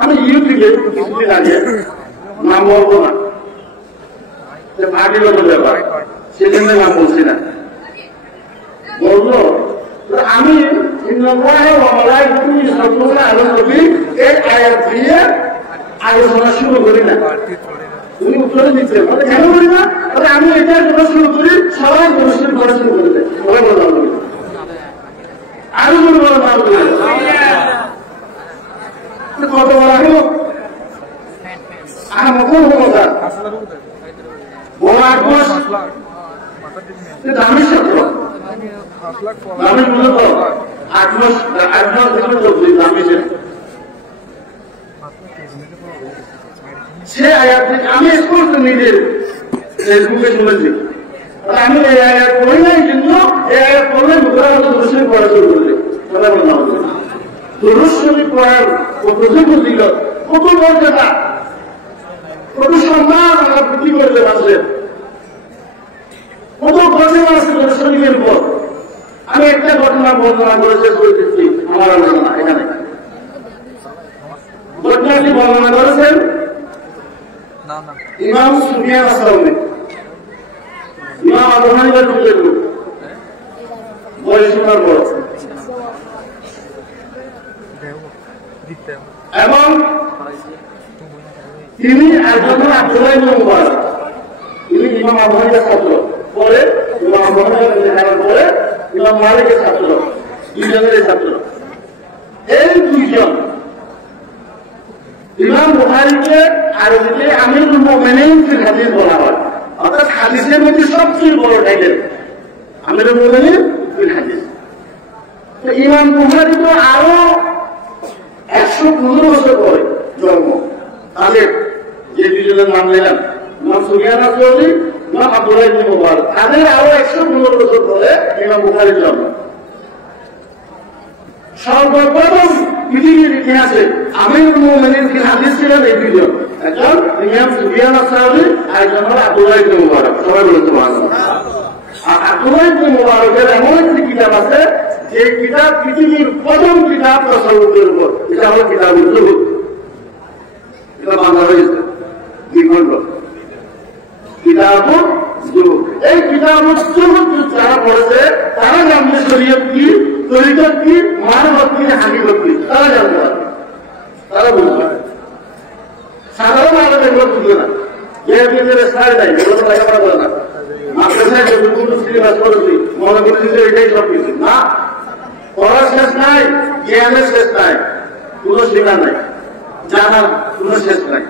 আমি ইউটিউবে কিছুদিন আগে নাম বলবো না, পার্টিগত ব্যাপার, সেজন্য নাম বলছি না, বললো আমি এই আয়াত দিয়ে আলোচনা শুরু করি না। তুমি উত্তরে দিচ্ছেন কেন করি না? আমি এটার জন্য শুরু করি, সবাই অনুষ্ঠান করা শুরু করে দেয়, আরো করে বলো কত বলা হলো কথা বলা 8 মাস দামি ছাত্র, দামি মূলত 8 মাস দামি সে আয়াত আমি স্কুল নিজের ফেসবুকে শুনেছি, আমি এই আয়াত পড়ি নাই, কিন্তু এই আয়াত পড়লে দুরুদ পড়া শুরু করলে দুরুদ শরীফ পড়ার কত ফজিলত, কত মর্যাদা, কত সম্মান আল্লাহ বৃদ্ধি করতে পারছেন, কত ঘটনা আছে দুরুদ শরীফের উপর। আমি একটা ঘটনা বর্ণনা করে শেষ করে দিচ্ছি আমার আলোচনা এখানে। ঘটনাটি বর্ণনা করেছেন ইমাম সুফিয়ান আস-সাউরি, ইমাম আবু হানিফার যুগের লোক, বয়স শোনার পর, এবং তিনি একজন আব্দুল্লাহ ইবনে মুবারক, তিনি ইমাম আবু হানিফার ছাত্র, পরে ইমাম আবু হানিফার লেখার পরে ইমাম মালিকের ছাত্র, দুইজনের ছাত্র। এই দুইজন ইমাম বুখারীকে আরবিতে আমিরুল মুমিনিন ফিল হাদিস বলা হয়, অর্থাৎ হাদিসের মধ্যে সবচেয়ে বড় টাইটেল আমিরুল মুমিনিন ফিল হাদিস। তো ইমাম বুখারী তো আরো 115 বছর পরে জন্ম, তাদের যে দুজনের নাম নিলাম ইমাম সুফিয়ান আস-সাউরি, ইমাম আব্দুল্লাহ ইবনে মুবারক, তাদের আরো 115 বছর পরে ইমাম বুখারীর জন্ম। সর্বপ্রথম পৃথিবীর ইতিহাসে আমিরুল মুমিনিন ফিল হাদিস ছিলেন এই দুইজন, একজন ইমাম সুফিয়ান আস-সাউরি আর একজন হলো আব্দুল্লাহ ইবনে মুবারক। সবাই বলুন সুবহানাল্লাহ। আর আব্দুল্লাহ ইবনে মুবারকের এমন একটি কিতাব আছে যে কিতাব পৃথিবীর প্রথম কিতাব তাসাউফের উপর, এটা হলো কিতাবুল যুহুদ, এটা বাংলা হয়েছে দ্বিখণ্ড, কিতাবুল যুহুদ। এই কিতাবুল যুহুদ যারা পড়েছে তারা জানবে শরীয়ত কি, তরিকত কি, মানবত কি, হাকিকত কি, তারা জানতে পারবে, তারা বুঝবে। সাধারণ আলোচনা এগুলো বুঝবে না, এর ভিতরে সার নাই, এগুলো তো লেখাপড়া করে না, মাদ্রাসায় যতটুকু সিলেবাস করেছি মনে করছি যে এটাই সব কিছু না, পড়ার শেষ নাই, জ্ঞানের শেষ নাই, কোন শেখা নাই, জানার কোন শেষ নাই।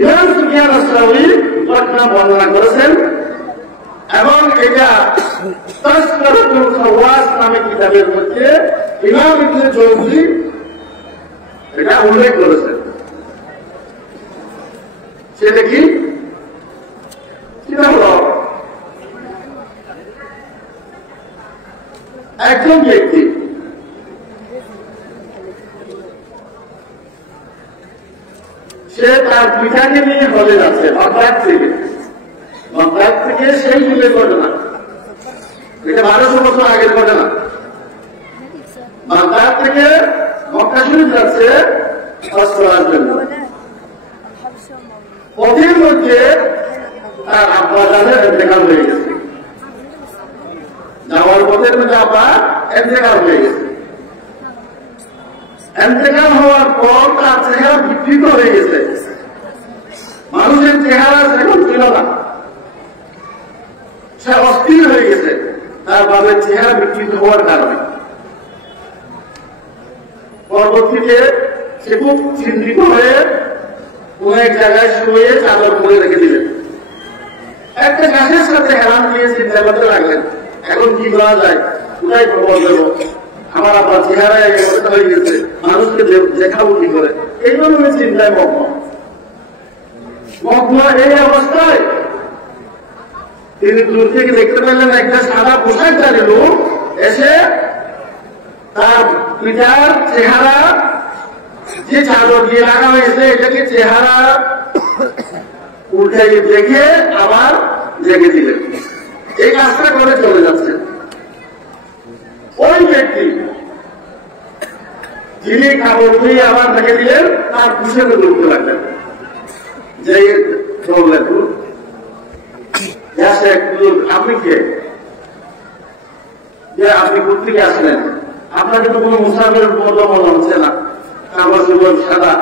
ইমাম সুফিয়ান আস-সাউরি ঘটনা বর্ণনা করেছেন এবং এটা তাসকিরাতুল খাওয়াস নামে কিতাবের মধ্যে ইমাম ইবনে জওজি এটা উল্লেখ করেছেন। সেটা কি? সেটা হলো একজন ব্যক্তি সে তার পিতাকে নিয়ে হলে যাচ্ছে বাগদাদ থেকে সেই যুগের ঘটনা, এটা 1200 বছর আগের ঘটনা। বাগদাদ থেকে মক্কা শরীফ যাচ্ছে হজ করার জন্য, পথের মধ্যে তার আব্বা জানের ইন্তেকাল হয়ে গেছে, যাওয়ার পথের মধ্যে আব্বা ইন্তেকাল হয়ে গেছে। ইন্তেকাল হওয়ার পর তার চেহারা বিকৃত হয়ে গেছে, মানুষের চেহারা সেরকম ছিল না, সে অস্থির হয়ে গেছে তার বাবার চেহারা বিকৃত হওয়ার কারণে। পরবর্তীতে সে খুব চিন্তিত হয়ে কোন এক জায়গায় শুয়ে চাদর করে রেখে দিলেন, একটা গাছের সাথে হেলান দিয়ে চিন্তা করতে লাগলেন এখন কি করা যায়, কোথায় প্রবল দেব, আমার আবার চেহারা হয়ে গেছে, মানুষকে দেখাবো কি করে, এইভাবে চিন্তায় মগ্ন। এই অবস্থায় তিনি দূর থেকে দেখতে পেলেন একটা সাদা পোশাকধারী লোক এসে তার পিতার চেহারা যে চাদর দিয়ে রাখা হয়েছে এটাকে চেহারা উল্টে দেখে আবার রেখে দিলেন, এই কাজটা করে চলে যাচ্ছে। ওই ব্যক্তি তিনি কাপড় ধুয়ে আবার রেখে দিলেন, তার পিছনে ঘুরতে লাগলেন। যে বললেন আপনি কে, যে আপনি কোথেকে আসলেন, আপনাকে তো কোনো মুসাফিরের মতো মনে হচ্ছে না, কাপড় চোপড় সাদা।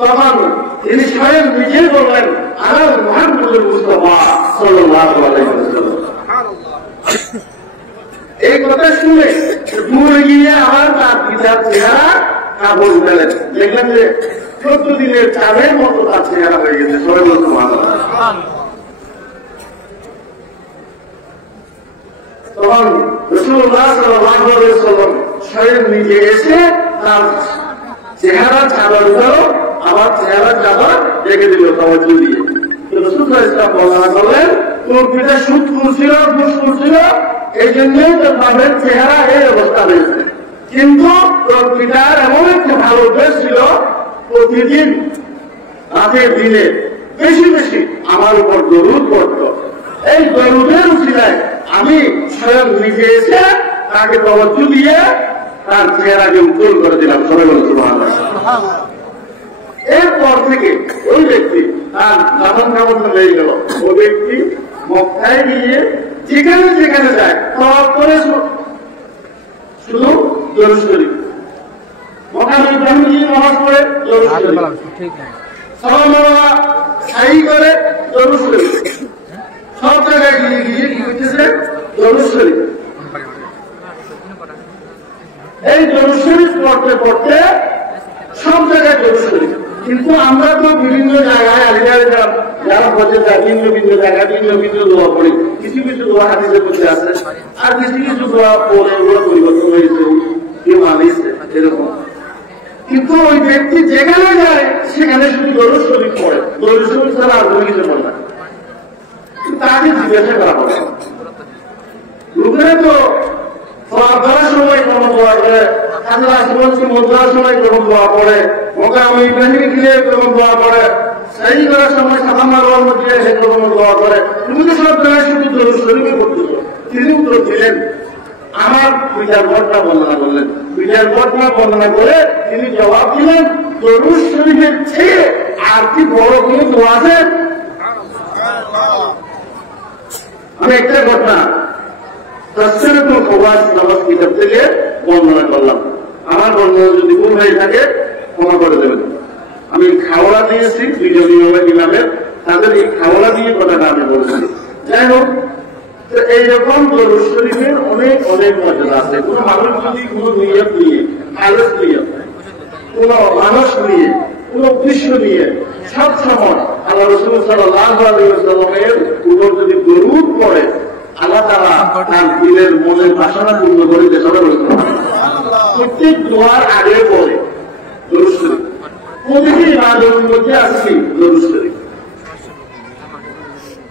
তখন তিনি স্বয়ং নিজেই বললেন, আল্লাহ মুহাম্মদুর মুস্তাফা সাল্লাল্লাহু আলাইহি ওয়াসাল্লাম। এই কথা শুনে দূরে গিয়ে আবার তার পিতার চেহারা কাপড় ফেলেন, দেখলেন যে 14 দিনের চাঁদের মতো তার চেহারা হয়ে গেছে। সবাই বলতো তখন রাসূলুল্লাহ সাল্লাল্লাহু আলাইহি ওয়াসাল্লাম স্বয়ং নিজে এসে তার চেহারা চাদর দিল, আবার চেহারা চাদর রেখে দিল তাওয়াজ্জু দিয়ে। রাসূলুল্লাহ ইসলাম বর্ণনা করলেন, তোর পিতা সুদ করছিল, ঘুষ করছিল, এই জন্যই তোর বাপের চেহারা এই অবস্থা হয়েছে। কিন্তু তোর পিতার এমন একটা ভালো অভ্যাস ছিল, প্রতিদিন রাতের দিনে বেশি বেশি আমার উপর দরুদ পড়ত। এই দরুদের উসিলায় আমি স্বয়ং নিজে এসে তাকে তাওয়াজ্জু দিয়ে তার চেহারাকে উজ্জ্বল করে দিলাম। সবাই বলতে সুবহানাল্লাহ। এরপর থেকে ওই ব্যক্তি তার দাফন কাপড় হয়ে গেল। ওই ব্যক্তি মক্কায় গিয়ে যেখানে যেখানে যায় তওয়াফ করে শুধু দরুদ শরীফ, মক্কা ইব্রাহিম গিয়ে নামাজ পড়ে দরুদ শরীফ, সালাম সাই করে দরুদ শরীফ, সব জায়গায় গিয়ে গিয়ে কি করতেছে দরুদ শরীফ। এই দরুদ শরীফ পড়তে পড়তে সব জায়গায় দরুদ শরীফ। কিন্তু আমরা তো বিভিন্ন জায়গায় যারা বসে যায় ভিন্ন ভিন্ন জায়গায় ভিন্ন ভিন্ন দোয়া পড়ি। কিছু কিছু দোয়া হাদিসের মধ্যে আছে, আর কিছু কিছু দোয়া পড়ে ওগুলো পরিবর্তন হয়েছে, কেউ মানিয়েছে এরকম। কিন্তু ওই ব্যক্তি যেখানে যায় সেখানে শুধু দরুদ শরীফ পড়ে, দরুদ শরীফ ছাড়া আর কোনো কিছু পড়ে না। তাকে জিজ্ঞাসা করা হবে, লোকেরা তো করার সময় কোনো দোয়া করে, হাজরা আসমানকে মন্ত্রার সময় কোনো দোয়া পড়ে, মোকাম ইব্রাহিমে গিয়ে কোনো দোয়া করে, সেই করার সময় সালাম মারওয়ার মধ্যে কোনো দোয়া করে। তুমি তো সব জায়গায় শুধু দরুদ শরীফে পড়তেছ। তিনি উত্তর দিলেন, আমার পিতার ঘটনা বর্ণনা করলেন। পিতার ঘটনা বর্ণনা করে তিনি জবাব দিলেন, দরুদ শরীফের চেয়ে আর কি বড় কোনো দোয়া আছে? আমি একটা ঘটনা তাফসীরুল ফাওয়াজ নামক কিতাব থেকে বর্ণনা করলাম। আমার বর্ণনা যদি ভুল হয়ে থাকে ক্ষমা করে দেবেন। আমি খাওয়া দিয়েছি দুইজন ইমামের, তাদের এই খাওয়া দিয়ে কথাটা আমি বলছি। যাই হোক, এইরকম দরুদ শরীফের অনেক অনেক মর্যাদা আছে। কোন মানুষ যদি কোন নিয়ত নিয়ে, খালেস নিয়ত, কোন মানুষ নিয়ে, কোন উদ্দেশ্য নিয়ে সব সময় আল্লাহ রাসূল সাল্লাল্লাহু আলাইহি ওয়াসাল্লামের উপর যদি দরুদ পড়ে, আল্লাহ তাআলা তার দিলের মনের বাসনা পূর্ণ করে দেয়। সবাই বলতে প্রত্যেক দোয়ার আগে পড়ে দরুদ শরীফ। প্রতিটি ইবাদতের মধ্যে আছে দরুদ শরীফ।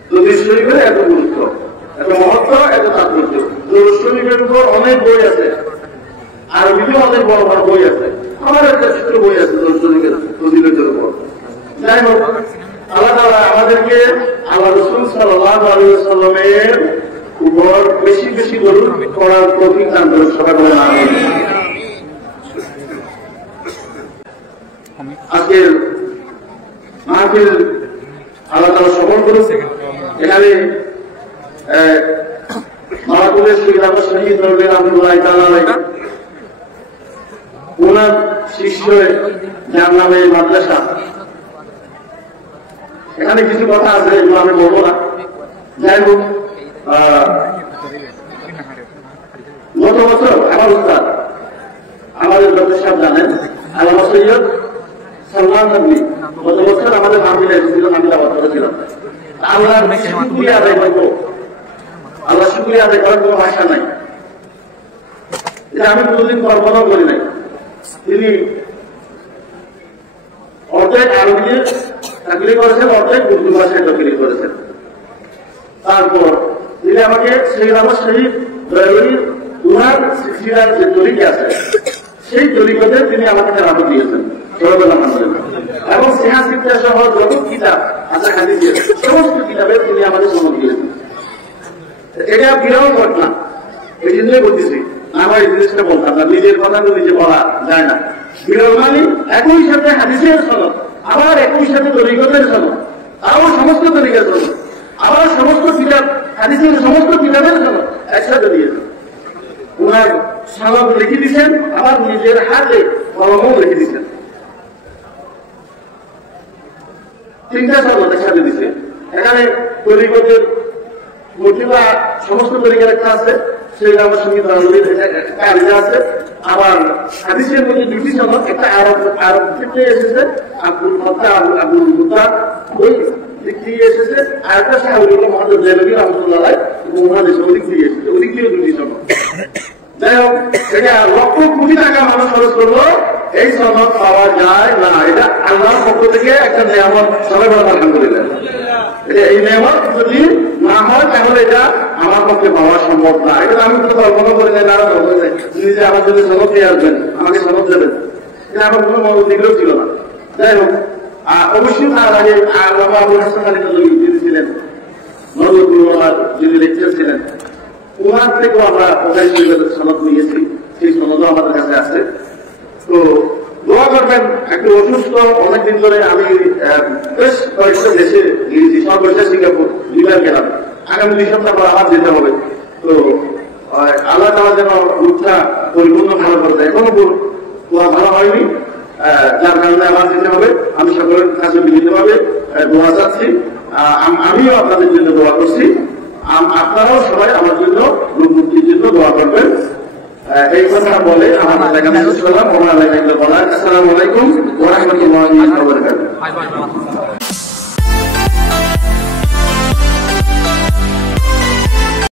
দরুদ শরীফের এত গুরুত্ব, এত মহত্ব, এত তাৎপর্য। দরুদ শরীফের উপর অনেক বই আছে, আরবিতেও অনেক বড় বড় বই আছে। আমার একটা ছোট বই আছে দরুদ শরীফের ফজিলতের উপর। যাই হোক, আল্লাহ তাআলা আমাদেরকে আল্লাহ রাসূল সাল্লাল্লাহু আলাইহি ওয়াসাল্লামের উপর বেশি বেশি দরুদ পড়ার তৌফিক দান করুন। সবাই বলেন আমিন। আজকের মাহফিল আল্লাহ তাআলা সফল করুন। এখানে মাহফিলের সুবিধা শহীদ নবী রাহমাতুল্লাহি তাআলা আলাইহি ওনার শিষ্য যার নামে মাদ্রাসা, এখানে কিছু কথা আছে এগুলো আমি বলবো না। যাই হোক, গত বছর আমার উস্তাদ আমাদের ডক্টর সাহেব জানেন, আল্লামা সৈয়দ সালমান নবী গত বছর আমাদের মাহফিলে এসেছিল, আমি দাওয়াত করেছিলাম। আল্লাহর শুকরিয়া আদায় করবো, আল্লাহ শুকরিয়া আদায় করার কোনো ভাষা নাই, এটা আমি কোনোদিন কল্পনাও করি নাই। তিনি অর্ধেক আরবিতে চাকরি করেছেন, অর্ধেক উর্দু ভাষায় চাকরি করেছেন। তারপর তিনি আমাকে সৈয়দ আহমদ শহীদ দয়ালুর উনার সিরার যে তরিকা আছে সেই তরিকাতে তিনি আমাকে তেলাওয়াত দিয়েছেন এবং সিহা সিকতা সহ যত কিতাব আছে হাদিসের সমস্ত কিতাবের তিনি আমাদের সনদ দিয়েছেন। এটা বিরল ঘটনা, এই জন্যই বলতেছি আমার এই জিনিসটা বলতাম না, নিজের কথা তো নিজে বলা যায় না। বিরল মানে একই সাথে হাদিসের সনদ, আবার একই সাথে তরিকতের সনদ, আবার সমস্ত তরিকার সনদ, আবার সমস্ত কিতাব হাদিসের সমস্ত কিতাবের সনদ একসাথে দিয়েছেন। ওনার সনদ লিখে দিচ্ছেন, আবার নিজের হাতে কলমও লিখে দিচ্ছেন। তিনটা সনদ একসাথে দিচ্ছে। এখানে তরিকতের মর্তিবা সমস্ত তরিকার একটা আছে, সেই আমার সঙ্গে কারিজা আছে। আবার হাদিসের মধ্যে দুটি সনদ, একটা আরব থেকে এসেছে আব্দুল ফত্তাহ আব্দুল মুত্তাক ওই দিক দিয়ে এসেছে, আর একটা শাহুল্লাহ মোহাম্মদ জেলবি রহমতুল্লাহ মহাদেশ ওদিক দিয়ে এসেছে, ওদিক দিয়ে দুটি সনদ। যাই হোক, এটা লক্ষ কোটি টাকা মানুষ খরচ করলো, এই সনদ পাওয়া যায় না। এটা আল্লাহর পক্ষ থেকে একটা নিয়ামত, সবাই বলেন আলহামদুলিল্লাহ। এই নিয়ামত যদি না হয় তাহলে এটা আমার পক্ষে পাওয়া সম্ভব না। এটা আমি তো কল্পনা করি না, নিজে আমার জন্য সনদ দিয়ে আসবেন, আমাকে সনদ দেবেন, এটা আমার কোনো দিকেও ছিল না। যাই হোক, অবশ্যই তার আগে বাবা আবুল হাসান আলী নদী যিনি ছিলেন, নজরুল যিনি লেকচার ছিলেন, ওনার থেকেও আমরা ওখানে সনদ নিয়েছি, সেই সনদও আমাদের কাছে আছে। তো দোয়া করবেন। একটু অসুস্থ, অনেকদিন ধরে আমি বেশ কয়েকটা দেশে গিয়েছি, সর্বশেষ সিঙ্গাপুর 2 বার গেলাম, আগামী 2 সপ্তাহ পর আবার যেতে হবে। তো আল্লাহ তাআলা যেন রূপটা পরিপূর্ণ ভালো করে দেয়। এখনো দোয়া ভালো হয়নি, যার কারণে আবার যেতে হবে। আমি সকলের কাছে বিভিন্নভাবে দোয়া চাচ্ছি, আমিও আপনাদের জন্য দোয়া করছি, আপনারাও সবাই আমার জন্য রোগ মুক্তির জন্য দোয়া করবেন। এই কথা বলে আমার এলাকা বলার আসসালামু আলাইকুম ওয়া রাহমাতুল্লাহি ওয়া বারাকাতুহু।